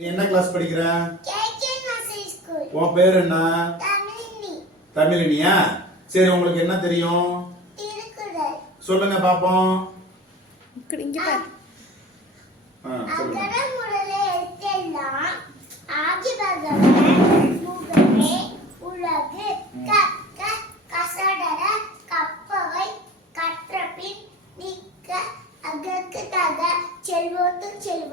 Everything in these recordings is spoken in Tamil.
நீ என்ன கிளாஸ் படிக்கிற? கேகே நர்சரி ஸ்கூல் உன் பேர் என்ன? தமிழி தமிழினியா? சரி உங்களுக்கு என்ன தெரியும்? சொல்லுங்க பாப்போம். இங்க பாரு. ஆ, சொல்லுங்க.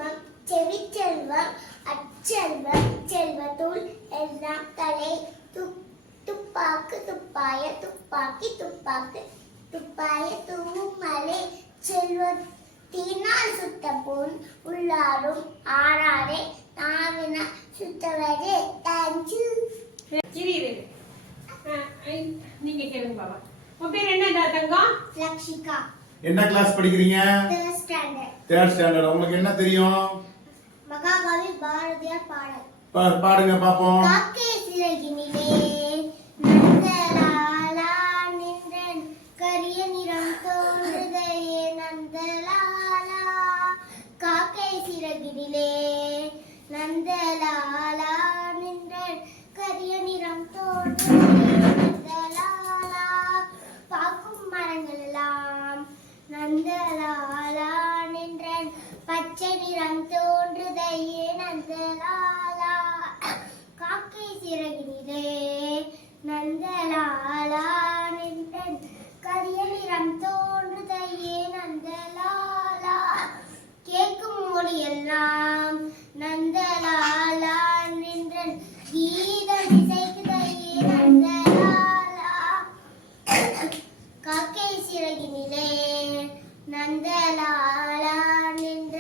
செல்வம் செவி செல்வம் அச்செல்வம் செல்வத்துள் எல்லாம் தலை துப் துப்பாக்கு துப்பாய துப்பாக்கி துப்பாக்கு துப்பாய தூமலை செல்வ தீனால் சுத்த பொன் உள்ளாரும் ஆறாரே நாவின சுத்தவரே தேங்க்யூ ஐ- நீங்க கேளுங்க பாபா. உன் பேர் என்ன தங்கம்? லக்ஷிகா. என்ன கிளாஸ் படிக்கிறீங்க? தேர்ட் ஸ்டாண்டர்ட் உங்களுக்கு என்ன தெரியும்? மகாகவி பாரதியார் பாடல். பாடுங்க பாப்போம். காக்கை சிறகினிலே நந்தலாலா நின்றன். கரிய நிறம் தோன்றுதையே நந்தலாலா. காக்கை சிறகினிலே நந்தலாலா நந்தலாலா நின்றன் பச்சை நிறம் தோன்றுதையே நந்தலாலா. காக்கை சிறகினிலே நந்தலாலா நின்றன் கரிய நிறம் தோன்றுதையே நந்தலாலா. கேட்கும் மொழியெல்லாம் நந்தலாலா நின்றன் கீதம் இசைக்குதையே நந்தலாலா. காக்கை சிறகினிலே நந்தலாலா நின்ற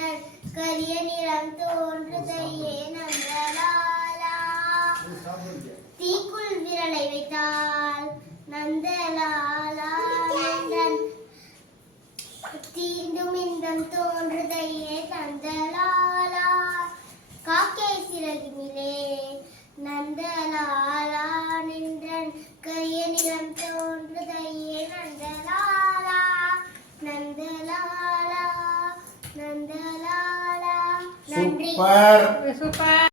கரிய நிறம் தோன்றுதையே நந்தலாலா. தீக்குள் விரலை வைத்தால் நந்தலாலா நின்றன் தீண்டும் இன்பம் தோன்றுதையே நந்தலாலா காக்கை சிறகினிலே நந்தலாலா நின்றன் கரிய நிறம் தோன்றுதையே நந்தலாலா நந்தலாலா நந்தலாலா நன்றி சூப்பர் சூப்பர்